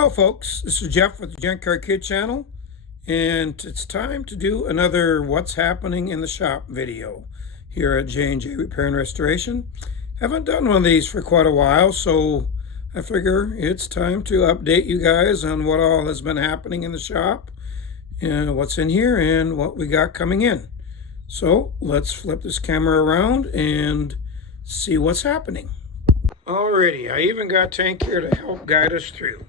Hello folks, this is Jeff with the Junk Car Kid channel, and it's time to do another What's Happening in the Shop video here at J&J Repair and Restoration. Haven't done one of these for quite a while, so I figure it's time to update you guys on what all has been happening in the shop, and what's in here and what we got coming in. So let's flip this camera around and see what's happening. Alrighty, I even got Tank here to help guide us through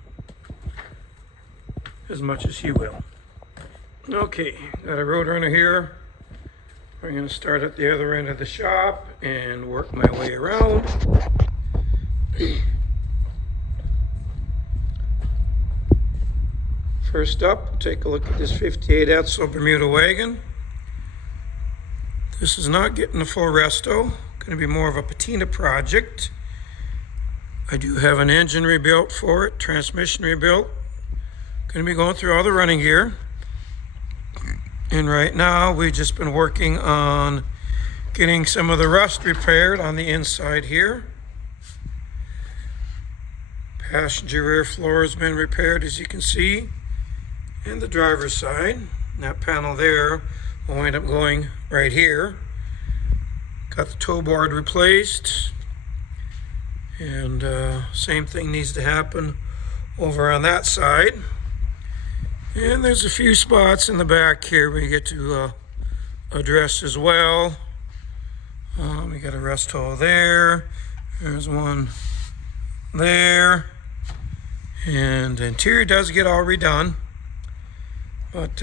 as much as he will. Okay, got a road runner here. I'm going to start at the other end of the shop and work my way around. First up, take a look at this 58 Edsels Bermuda wagon. This is not getting a full resto, going to be more of a patina project. I do have an engine rebuilt for it, transmission rebuilt. Going to be going through all the running gear. And right now we've just been working on getting some of the rust repaired on the inside here. Passenger rear floor has been repaired, as you can see. And the driver's side, that panel there will wind up going right here. Got the tow board replaced. And same thing needs to happen over on that side. And there's a few spots in the back here we get to address as well. We got a rust hole there. There's one there. And the interior does get all redone. But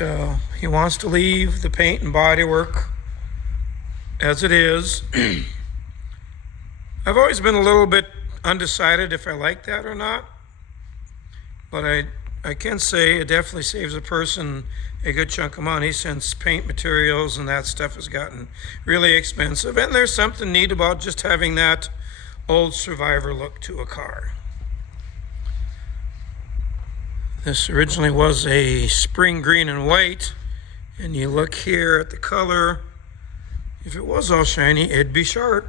he wants to leave the paint and body work as it is. I've always been a little bit undecided if I like that or not, but I can say it definitely saves a person a good chunk of money, since paint materials and that stuff has gotten really expensive, and there's something neat about just having that old survivor look to a car. This originally was a spring green and white, and you look here at the color, if it was all shiny it'd be sharp.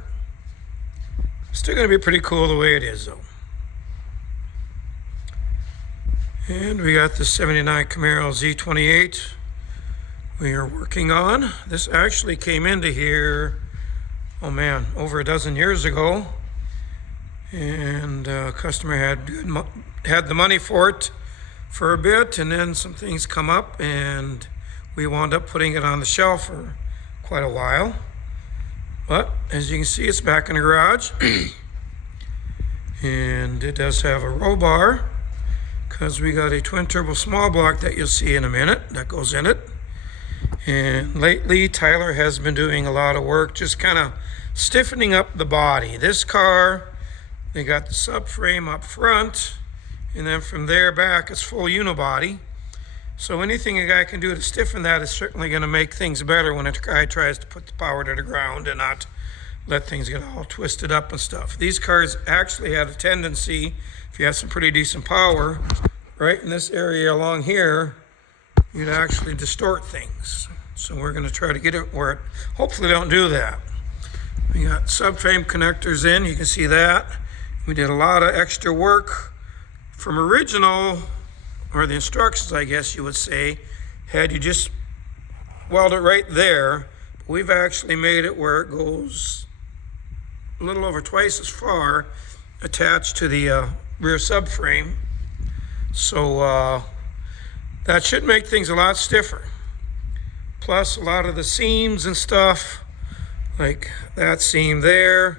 Still going to be pretty cool the way it is though. And we got the 79 Camaro Z28 we are working on. This actually came into here, oh man, over a dozen years ago. And customer had the money for it for a bit, and then some things come up and we wound up putting it on the shelf for quite a while. But as you can see, it's back in the garage. And it does have a roll bar, because we got a twin turbo small block that you'll see in a minute that goes in it. And lately Tyler has been doing a lot of work just kind of stiffening up the body. This car, they got the subframe up front, and then from there back it's full unibody. So anything a guy can do to stiffen that is certainly going to make things better when a guy tries to put the power to the ground and not let things get all twisted up and stuff. These cars actually had a tendency, if you have some pretty decent power, right in this area along here, you'd actually distort things. So we're going to try to get it where it hopefully don't do that. We got subframe connectors in, you can see that. We did a lot of extra work from original, or the instructions I guess you would say, had you just weld it right there. But we've actually made it where it goes a little over twice as far attached to the rear subframe. So that should make things a lot stiffer. Plus a lot of the seams and stuff, like that seam there,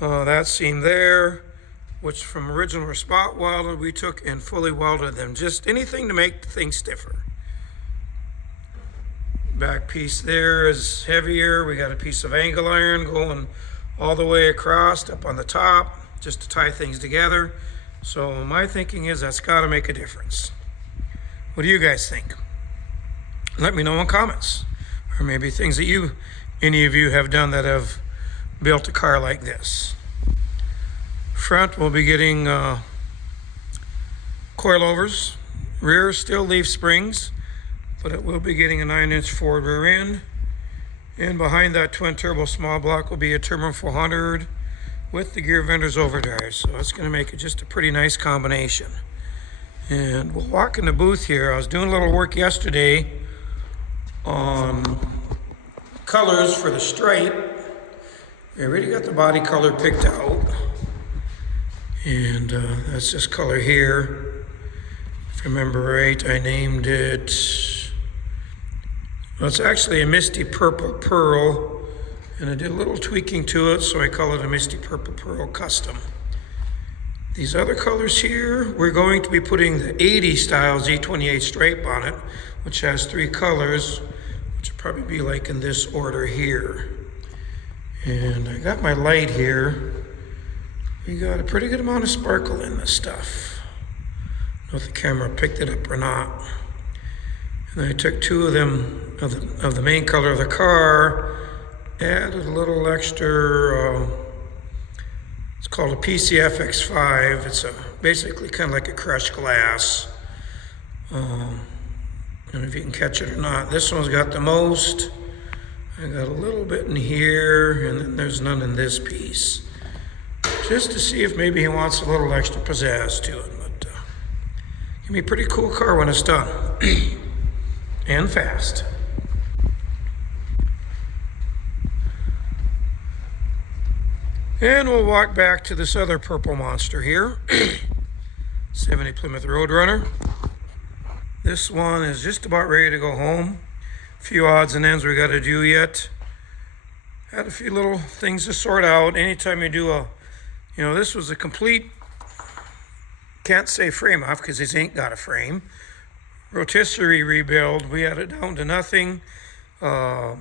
that seam there, which from original were spot welded, we took and fully welded them. Just anything to make things stiffer. Back piece there is heavier. We got a piece of angle iron going all the way across up on the top just to tie things together. So my thinking is that's got to make a difference. What do you guys think? Let me know in comments, or maybe things that any of you have done that have built a car like this. Front will be getting coilovers. Rear still leaf springs, but it will be getting a 9-inch forward rear end. And behind that twin turbo small block will be a Turbo 400 with the gear vendor's overdrive. So it's going to make it just a pretty nice combination. And we'll walk in the booth here. I was doing a little work yesterday on colors for the stripe. We already got the body color picked out. And that's this color here. If I remember right, I named it, well, it's actually a Misty Purple Pearl. And I did a little tweaking to it, so I call it a Misty Purple Pearl Custom. These other colors here, we're going to be putting the 80 style Z28 stripe on it, which has 3 colors, which will probably be like in this order here. And I got my light here. We got a pretty good amount of sparkle in this stuff. I don't know if the camera picked it up or not. And I took 2 of them, of the main color of the car, added a little extra, it's called a PCFX5. It's basically kind of like a crushed glass. I don't know if you can catch it or not. This one's got the most. I got a little bit in here, and then there's none in this piece. Just to see if maybe he wants a little extra pizzazz to it. But can be a pretty cool car when it's done. And fast. And we'll walk back to this other purple monster here. 70 Plymouth Roadrunner. This one is just about ready to go home. A few odds and ends we got to do yet. Had a few little things to sort out. Anytime you do a, this was a complete, can't say frame off because this ain't got a frame. Rotisserie rebuild. We had it down to nothing. A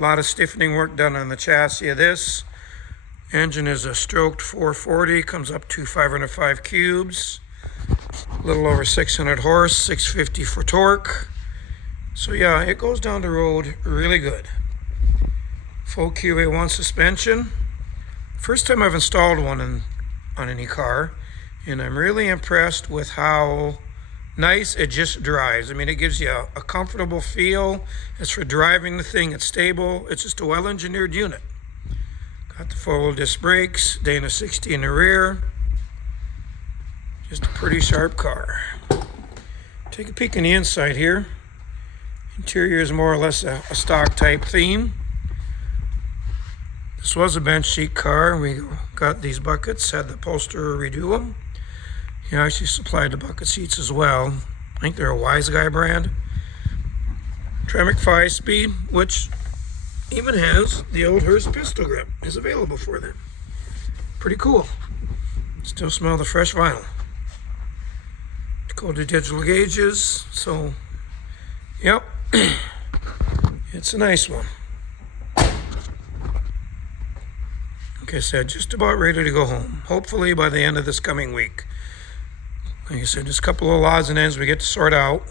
lot of stiffening work done on the chassis of this. Engine is a stroked 440, comes up to 505 cubes. A little over 600 horse, 650 for torque. So yeah, it goes down the road really good. Full QA1 suspension. First time I've installed one on any car, and I'm really impressed with how nice it just drives. I mean, it gives you a comfortable feel. It's for driving the thing, it's stable. It's just a well-engineered unit. Got the 4-wheel disc brakes, Dana 60 in the rear. Just a pretty sharp car. Take a peek in the inside here. Interior is more or less a stock type theme. This was a bench seat car. We got these buckets, had the upholsterer redo them. He actually supplied the bucket seats as well. I think they're a Wise Guy brand. Tremec 5-speed, which even has the old Hurst pistol grip, is available for them. Pretty cool. Still smell the fresh vinyl. Dakota digital gauges. So, yep, it's a nice one. Like I said, just about ready to go home. Hopefully by the end of this coming week. Like I said, just a couple of odds and ends we get to sort out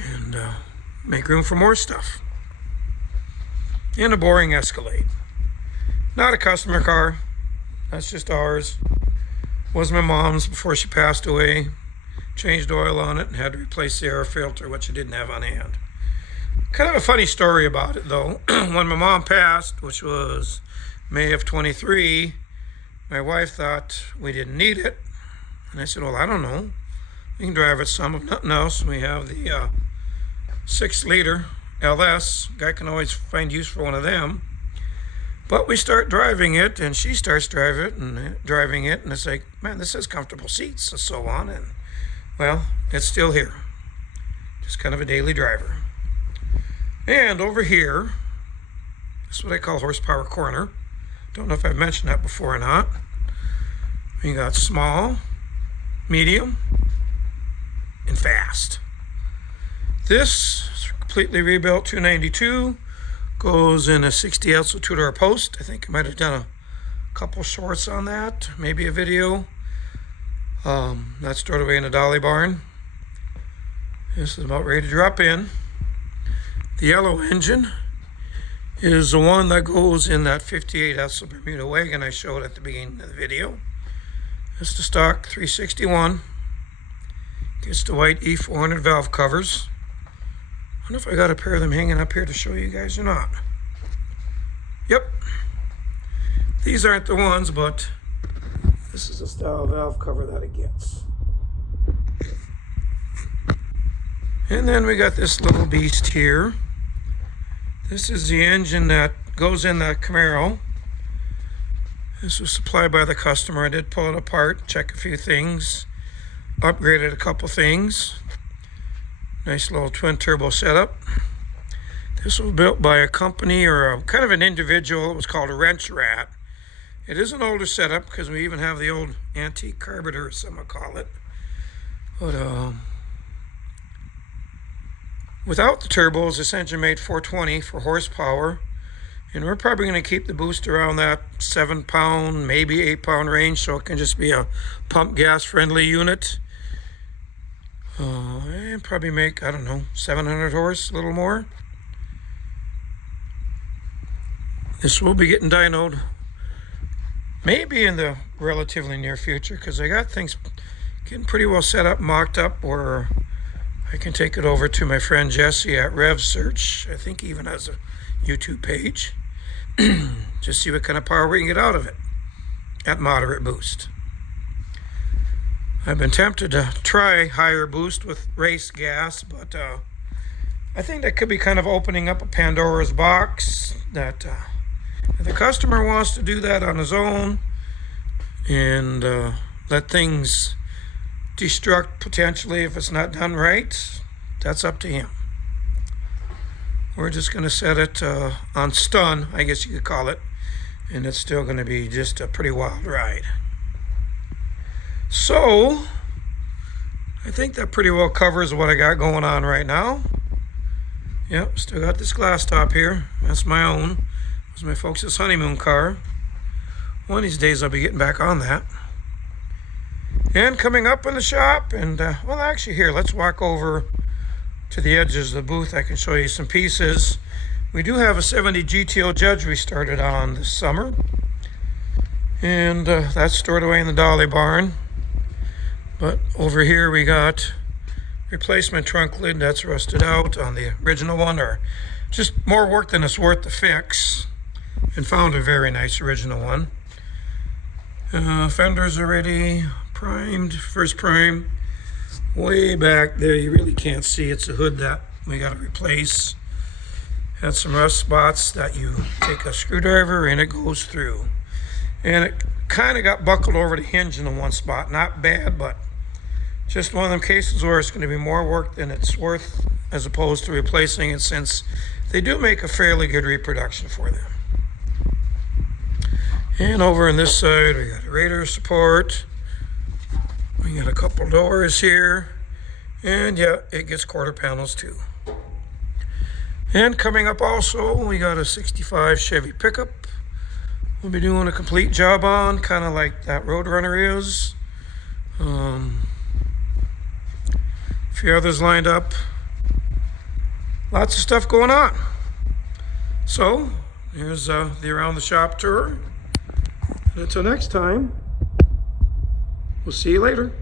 and make room for more stuff. And a boring Escalade. Not a customer car. That's just ours. Was my mom's before she passed away. Changed oil on it and had to replace the air filter, which I didn't have on hand. Kind of a funny story about it though. When my mom passed, which was May of 23, my wife thought we didn't need it. And I said, well, I don't know. We can drive it some, if nothing else. We have the 6-liter LS. Guy can always find use for one of them. But we start driving it, and she starts driving it, and it's like, man, this has comfortable seats and so on. And well, it's still here. Just kind of a daily driver. And over here, this is what I call horsepower corner. Don't know if I've mentioned that before or not. We got small, medium, and fast. This is completely rebuilt 292. Goes in a 60 Edsels 2-door post. I think I might have done a couple shorts on that, maybe a video. That's stored away in a dolly barn. This is about ready to drop in. The yellow engine is the one that goes in that 58 Edsels Bermuda wagon I showed at the beginning of the video. This is the stock 361. Gets the white E400 valve covers. I wonder if I got a pair of them hanging up here to show you guys or not. Yep. These aren't the ones, but this is the style valve cover that it gets. And then we got this little beast here. This is the engine that goes in the Camaro. This was supplied by the customer. I did pull it apart, check a few things, upgraded a couple things. Nice little twin turbo setup. This was built by a company or a kind of an individual. It was called a wrench rat. It is an older setup because we even have the old antique carburetor, as some would call it. But without the turbos, this engine made 420 for horsepower. And we're probably going to keep the boost around that 7-pound, maybe 8-pound range, so it can just be a pump gas friendly unit. And probably make, I don't know, 700 horse, a little more. This will be getting dynoed maybe in the relatively near future, because I got things getting pretty well set up, mocked up, where I can take it over to my friend Jesse at Rev Search. I think he even has a YouTube page. Just see what kind of power we can get out of it at moderate boost. I've been tempted to try higher boost with race gas, but I think that could be kind of opening up a Pandora's box, that if the customer wants to do that on his own and let things destruct potentially if it's not done right, that's up to him. We're just going to set it on stun, I guess you could call it, and it's still going to be just a pretty wild ride. So, I think that pretty well covers what I got going on right now. Yep, still got this glass top here. That's my own. It was my folks' honeymoon car. One of these days I'll be getting back on that. And coming up in the shop, and well, actually here, let's walk over to the edges of the booth. I can show you some pieces. We do have a 70 GTO Judge we started on this summer, and that's stored away in the dolly barn. But over here we got replacement trunk lid that's rusted out on the original one, or just more work than it's worth to fix, and found a very nice original one. Fenders already primed, first prime. Way back there, you really can't see. It's a hood that we got to replace. Had some rust spots that you take a screwdriver and it goes through. And it kind of got buckled over the hinge in the one spot. Not bad, but just one of them cases where it's going to be more work than it's worth, as opposed to replacing it, since they do make a fairly good reproduction for them. And over on this side, we got a radiator support. We got a couple doors here, and yeah, it gets quarter panels too. And coming up also, we got a 65 Chevy pickup. We'll be doing a complete job on, kind of like that Roadrunner is. A few others lined up. Lots of stuff going on. So, here's the around the shop tour. And until next time, we'll see you later.